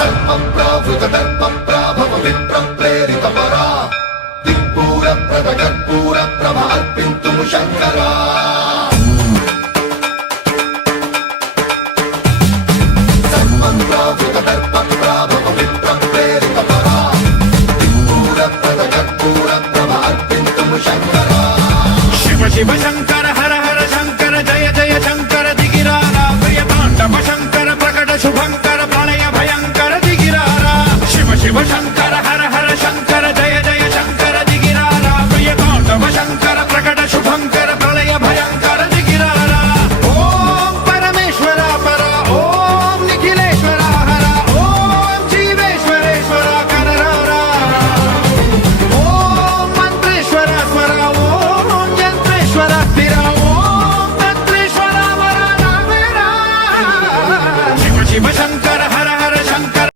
సర్వప్రావృత దర్పప్రాభవ విప్ర ప్రేరిత పరా దిక్పూర ప్రద కర్పూర ప్రభ అర్పింతుము శంకరా